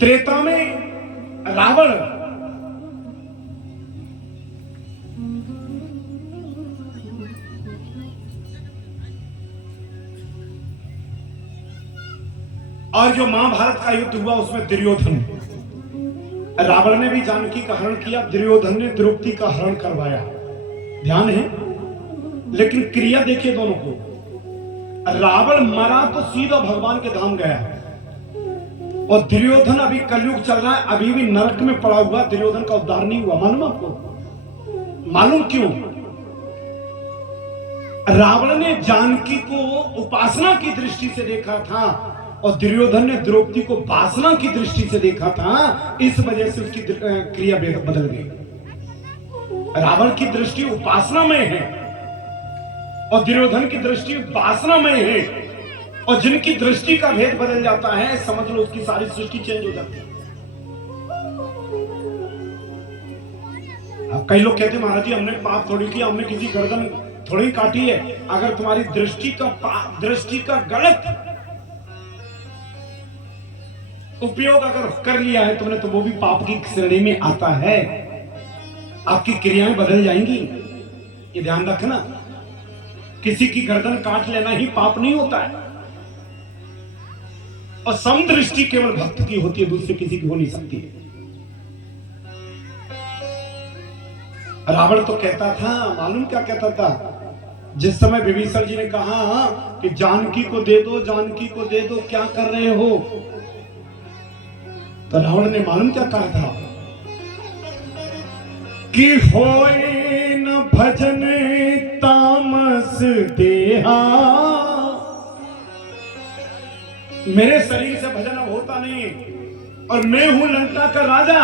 त्रेता में रावण और जो महाभारत का युद्ध हुआ उसमें दुर्योधन, रावण ने भी जानकी का हरण किया, दुर्योधन ने द्रौपदी का हरण करवाया, ध्यान है। लेकिन क्रिया देखिए दोनों को, रावण मरा तो सीधा भगवान के धाम गया और दुर्योधन अभी कलयुग चल रहा है, अभी भी नरक में पड़ा हुआ, दुर्योधन का उद्धार नहीं हुआ। मालूम आपको? मालूम क्यों? रावण ने जानकी को उपासना की दृष्टि से देखा था और दुर्योधन ने द्रौपदी को वासना की दृष्टि से देखा था, इस वजह से उसकी क्रिया बदल गई। रावण की दृष्टि उपासना में है और दुर्योधन की दृष्टि वासना में है, और जिनकी दृष्टि का भेद बदल जाता है समझ लो उसकी सारी सृष्टि चेंज हो जाती है। अब कई लोग कहते हैं महाराज जी हमने पाप थोड़ी किया, हमने किसी गर्दन थोड़ी काटी है। अगर तुम्हारी दृष्टि का गलत उपयोग अगर कर लिया है तुमने तो वो भी पाप की श्रेणी में आता है, आपकी क्रियाएं बदल जाएंगी, ये ध्यान रखना। किसी की गर्दन काट लेना ही पाप नहीं होता है, और समदृष्टि केवल भक्त की होती है, दूसरे किसी की हो नहीं सकती है। रावण तो कहता था, मालूम क्या कहता था? जिस समय विभीषण जी ने कहा कि जानकी को दे दो, जानकी को दे दो, क्या कर रहे हो, तो रावण ने मालूम क्या कहा था कि होए न भजन तामस देहा, मेरे शरीर से भजन अब होता नहीं है और मैं हूं लंका का राजा।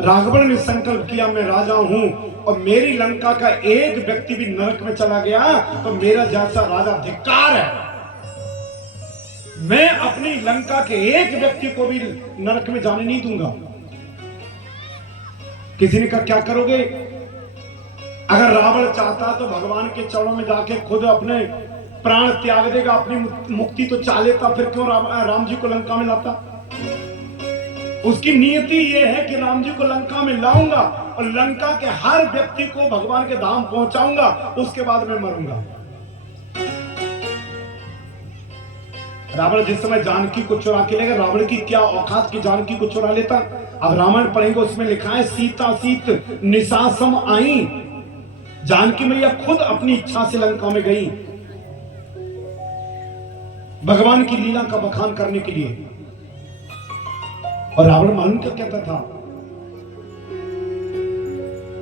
राघवन ने संकल्प किया मैं राजा हूं और मेरी लंका का एक व्यक्ति भी नरक में चला गया तो मेरा जैसा राजा धिक्कार है। मैं अपनी लंका के एक व्यक्ति को भी नरक में जाने नहीं दूंगा। किसी ने कहा क्या करोगे? अगर रावण चाहता तो भगवान के चरणों में जाके खुद अपने प्राण त्याग देगा, अपनी मुक्ति तो चाह लेता, फिर क्यों राम जी को लंका में लाता? उसकी नियति यह है कि राम जी को लंका में लाऊंगा और लंका के हर व्यक्ति को भगवान के धाम पहुंचाऊंगा, उसके बाद मैं मरूंगा। रावण जिस समय जानकी को चुरा के लेगा, रावण की क्या औकात की जानकी को चुरा लेता। अब रामायण पढ़ेंगे उसमें लिखा है सीता सीत निशासम आई, जानकी मैया खुद अपनी इच्छा से लंका में गई भगवान की लीला का बखान करने के लिए। और रावण मालूम क्या कहता था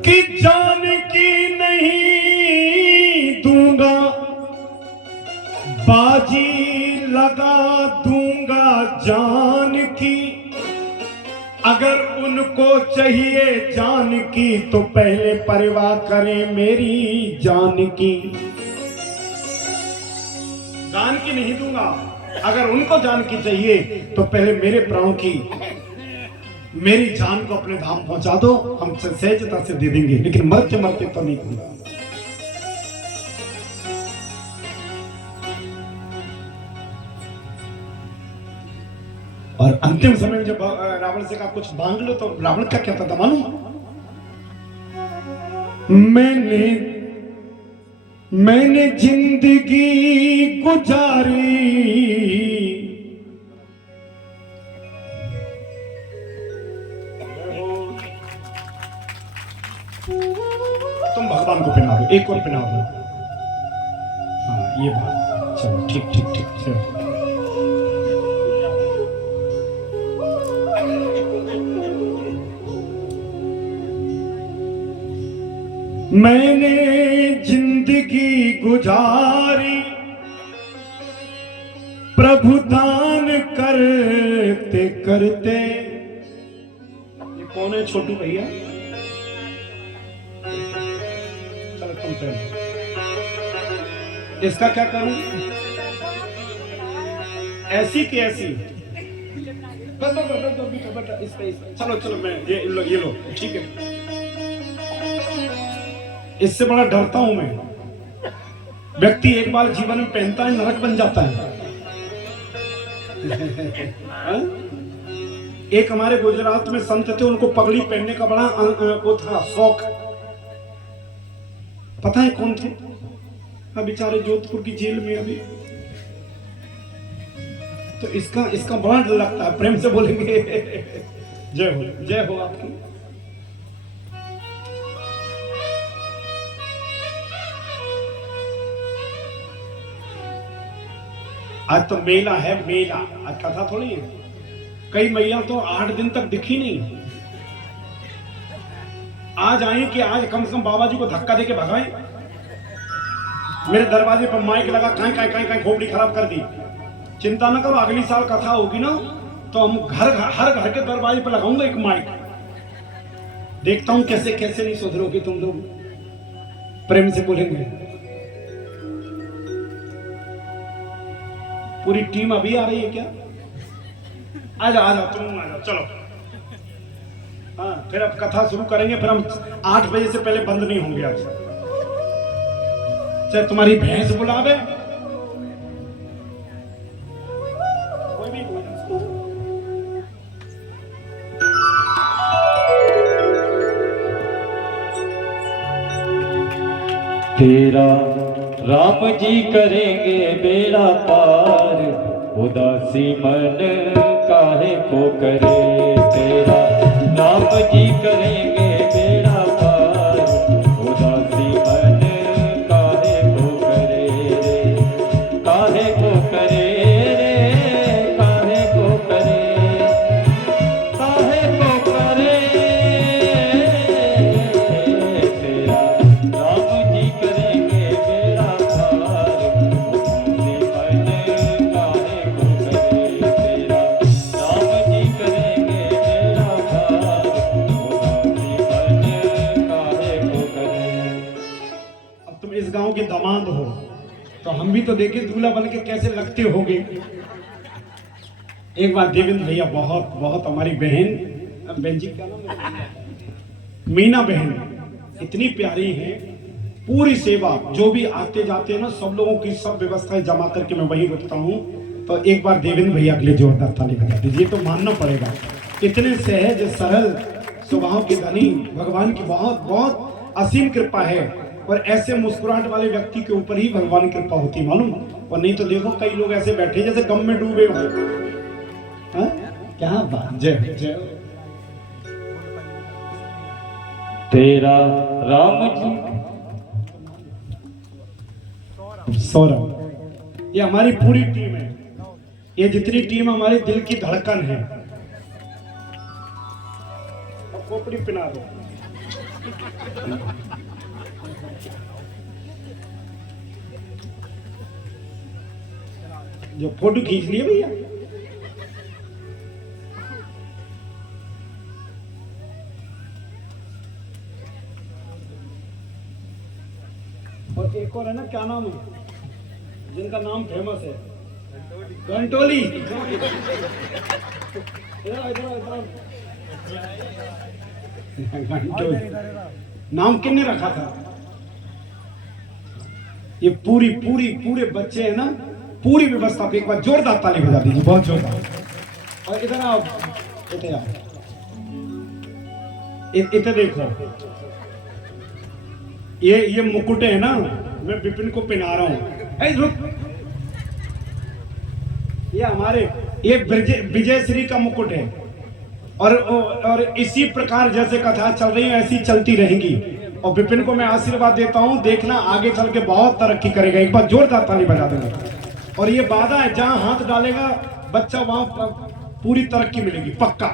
कि जानकी नहीं दूंगा, बाजी लगा दूंगा जानकी, अगर उनको चाहिए जानकी तो पहले परवाह करें मेरी जानकी। जानकी नहीं दूंगा, अगर उनको जानकी चाहिए तो पहले मेरे प्राणों की, मेरी जान को अपने धाम पहुंचा दो, हम सहजता से दे देंगे, लेकिन मरते मरते तो नहीं दूंगा। और अंतिम समय में जब रावण से कहा कुछ मांग लो, तो रावण क्या कहता था मालूम? मैंने जिंदगी गुजारी, तुम भगवान को पहना दो, एक और पहना दो। हाँ ये बात, चलो ठीक ठीक ठीक, चलो। मैंने जिंदगी गुजारी, प्रभु दान करते करते। ये कौन है छोटू भैया? चलो तुम पहले, इसका क्या करूं? ऐसी की ऐसी, चलो चलो मैं ये लो ठीक है। इससे बड़ा डरता हूं मैं। व्यक्ति एक बार जीवन में पहनता है, नरक बन जाता है। एक हमारे गुजरात में संत थे, उनको पगड़ी पहनने का बड़ा वो था शौक। पता है कौन थे? हाँ, बेचारे जोधपुर की जेल में अभी। तो इसका बड़ा डर लगता है। प्रेम से बोलेंगे जय हो आपकी। आज तो मेला है, मेला, आज कथा थोड़ी है। कई मैया तो 8 दिन तक दिखी नहीं। आज आई कि आज कम से कम बाबा जी को धक्का देके भगाएं। मेरे दरवाजे पर माइक लगा, काई खोपड़ी खराब कर दी। चिंता न करो, अगली साल कथा होगी ना तो हम हर घर के दरवाजे पर लगाऊंगा एक माइक। देखता हूं कैसे कैसे नहीं सुधरोगे तुम लोग। प्रेम से बोलेंगे। पूरी टीम अभी आ रही है क्या? आ जाओ तुम आ जाओ, चलो। हाँ, फिर अब कथा शुरू करेंगे। फिर हम 8 बजे से पहले बंद नहीं होंगे आज। चाहे तुम्हारी भैंस बुलावे, कोई भी तेरा राम जी करेंगे बेड़ा पार, उदासी मन काहे को करे। तेरा राम जी करेंगे बेड़ा पार, उदासी मन काहे को करे रे, काहे को करे रे, काहे को करे, काहे को करे। तेरा राम जी करेंगे बेड़ा पार, उदासी मन काहे को करे। तेरा राम जी करेंगे बेड़ा पार, उदासी मन काहे को करे। अब तुम इस गांव के दामाद हो तो हम भी तो देखे दूल्हा बन के कैसे लगते होगे। एक बार देवेंद्र भैया, बहुत बहुत हमारी बहन जी क्या नाम है, मीना बहन, इतनी प्यारी है। पूरी सेवा जो भी आते जाते हैं ना, सब लोगों की सब व्यवस्थाएं जमा करके मैं वहीं रुकता हूँ। तो एक बार देवेंद्र भैया के लिए जोरदार ताली बजा दीजिए। तो मानना पड़ेगा, इतने सहज सरल स्वभाव के धनी, भगवान की बहुत बहुत असीम कृपा है। और ऐसे मुस्कुराहट वाले व्यक्ति के ऊपर ही भगवान की कृपा होती, मालूम। और नहीं तो देखो कई लोग ऐसे बैठे जैसे गम में डूबे हो। हाँ? क्या बात, जय जय। तेरा राम जी सौरभ, ये हमारी पूरी टीम है। ये जितनी टीम हमारे दिल की धड़कन है। अब खोपड़ी पिना दो। जो फोटो खींच लिए भैया। और एक और है ना, क्या नाम है जिनका नाम फेमस है, घंटोली। घंटोली नाम किसने रखा था? ये पूरे बच्चे हैं ना, पूरी व्यवस्था पे एक बार जोरदार ताली बजा दीजिए, बहुत जोरदार। और इधर आओ, इधर आओ, इधर देखो। ये मुकुटे है ना, मैं विपिन को पहना रहा हूं। रुक, ये हमारे ये विजय श्री का मुकुट है। और इसी प्रकार जैसे कथा चल रही है ऐसी चलती रहेंगी। और विपिन को मैं आशीर्वाद देता हूं, देखना आगे चल के बहुत तरक्की करेगा। एक बार जोरदार ताली बजा देना। और ये वादा है, जहां हाथ डालेगा बच्चा वहां पूरी तरक्की मिलेगी, पक्का।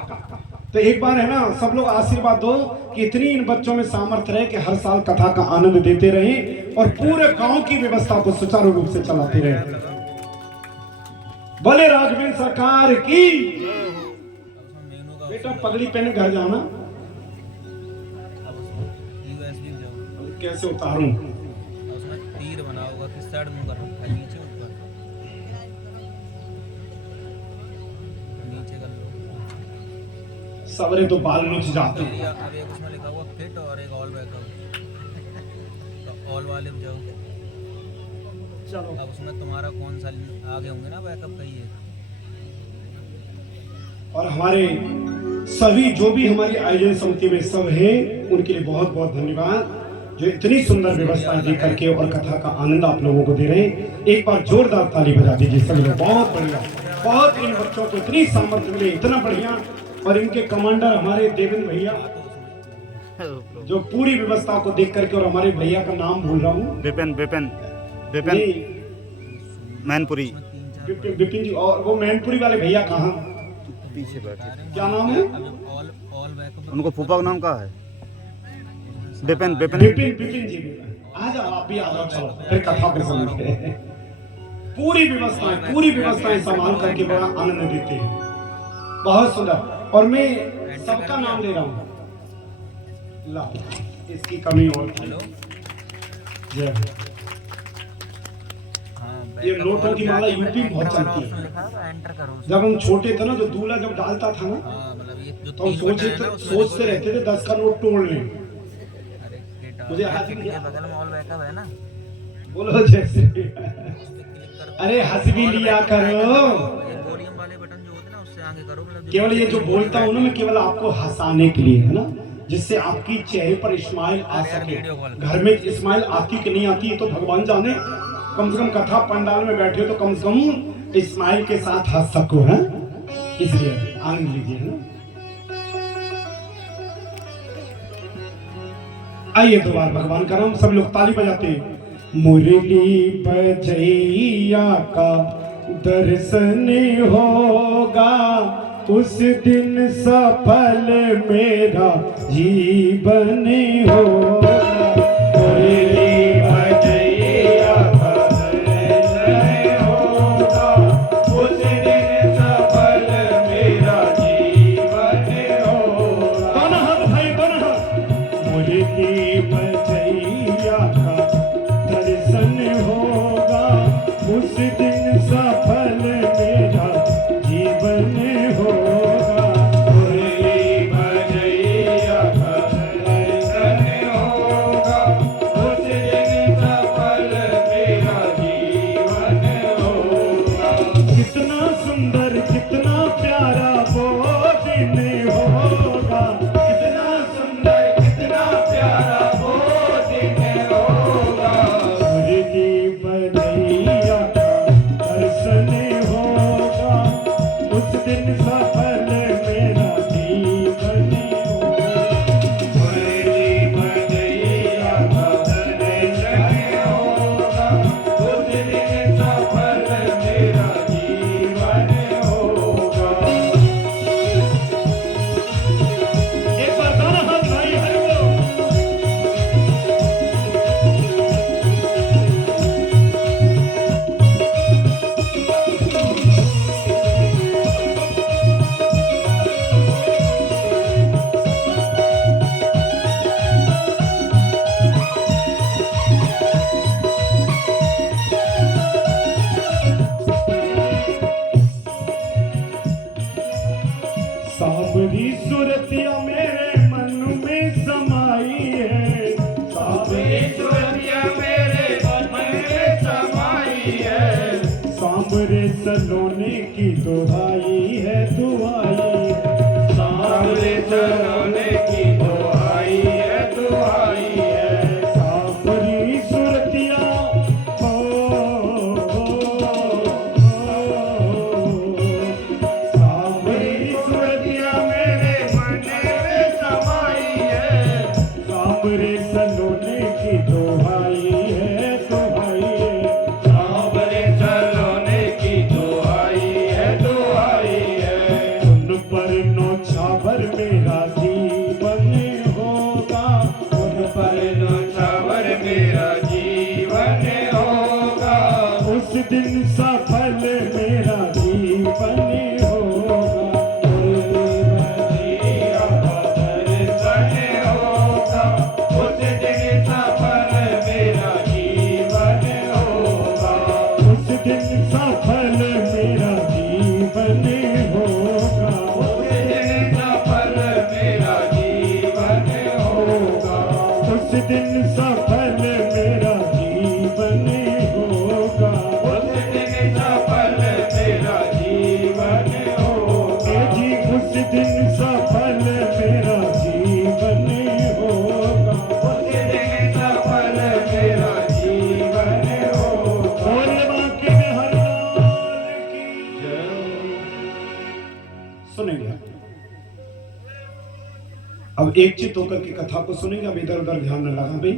तो एक बार है ना, सब लोग आशीर्वाद दो कि इतनी इन बच्चों में सामर्थ्य रहे कि हर साल कथा का आनंद देते रहें और पूरे गांव की व्यवस्था को सुचारू रूप से चलाते रहे। बोले राघवेंद्र सरकार की। बेटा पगड़ी पहने घर जाना। कैसे उतारूं? उसमें तीर बना होगा, किस साइड मुंह कर रखा है, नीचे ऊपर, नीचे कर लो। सवरे तो बाल नोच जाते हैं। अब एक उसमें लिखा हुआ फिट और एक ऑल बैकअप, तो ऑल वाले में जाओ। चलो, अब उसमें तुम्हारा कौन सा आगे होंगे ना बैकअप का, ये और हमारे सभी जो भी हमारी आयोजन समिति में सब हैं उनके लिए बहुत बहुत धन्यवाद, जो इतनी सुंदर व्यवस्था दे करके और कथा का आनंद आप लोगों को दे रहे हैं। एक बार जोरदार ताली बजा दीजिए सभी लोग। बहुत बढ़िया, बहुत इन बच्चों को इतनी सामर्थ्य मिले, इतना बढ़िया। और इनके कमांडर हमारे देवेंद्र भैया, जो पूरी व्यवस्था को देख करके, और हमारे भैया का नाम भूल रहा हूँ, विपिन मैनपुरी। विपिन जी। और वो मैनपुरी वाले भैया कहाँ, पीछे बैठे, क्या नाम है? ऑल बैकअप उनको फूफा का नाम कहा है? विपिन जी। आ जाओ, आप भी आ जाओ, चलो फिर कथा को समझते हैं। पूरी व्यवस्थाएं संभाल करके बड़ा आनंद देते हैं, बहुत सुंदर। और मैं सबका नाम ले रहा हूँ, ला इसकी कमी और थी। जय। ये नोटों की माला यूपी में बहुत चलती है। जब हम छोटे थे ना, जो दूल्हा जब डालता था ना, तो हम सोचते रहते थे 10 का नोट तोड़ लें। मुझे हाथ ही बगल में ऑल बैकअप है ना, बोलो जैसे। अरे हंस भी लिया करो, वॉल्यूम वाले बटन जो होते हैं ना उससे आगे करो, मतलब केवल ये जो बोलता हूँ ना मैं, केवल आपको हंसाने के लिए, है ना, जिससे आपकी चेहरे पर स्माइल आ सके। घर में स्माइल आती कि नहीं आती तो भगवान जाने, कम से कम कथा पंडाल में बैठे हो तो कम से कम स्माइल के साथ हंस सको, है, इसलिए आनंद लीजिए, है ना। आइए दो बार भगवान का नाम, सब लोग ताली बजाते हैं। मुरली बजैया का दर्शन होगा, उस दिन सफल मेरा जीवन होगा। मुरली बजैया का दर्शन होगा, उस दिन सफल मेरा जीवन होगा। दोनों हाथ भाई, दोनों हाथ। मुरली बजैया का दर्शन होगा, उस दिन सफल मेरा जीवन होगा। मुरली बजैया का दर्शन होगा, उस दिन सफल मेरा जीवन होगा। कितना सुंदर, कितना प्यारा वो दिन होगा, कितना सुंदर, कितना प्यारा वो दिन होगा। मुरली बजैया का दर्शन होगा, उस दिन सफल मेरा जीवन होगा। मुरली बजैया का दर्शन होगा, उस दिन सफल मेरा जीवन होगा। एक बार दोनों हाथ भाई, हरि बोल। सांवरी सुरतिया मेरे मन में समाई है, सांवरी सुरतिया मेरे मन में समाई है। सांवरे सलोने की दुहाई है, दुहाई है, सांवरे सलोने की दुहाई है, दुहाई है। सांवरी सुरतिया सांवरी सुरतिया मेरे मन में समाई है, सांवरे सलोने की दुहाई है, दुहाई है। सांवरे सलोने की दुहाई है, दुहाई है। उन पर नौछावर मेरा जीवन होगा, उन पर नौछावर मेरा जीवन होगा, उस दिन सफल मेरा जीवन होगा। मुरली बजैया का दर्शन होगा, उस दिन सफल मेरा जीवन होगा, उस दिन सफल मेरा जीवन होगा, उस दिन सफल मेरा जीवन होगा, उस दिन सफल मेरा जीवन होगा, उस दिन सफल मेरा सुनेंगे। अब एक चित होकर के कथा को सुनेंगे। अब इधर उधर ध्यान न लगा भाई।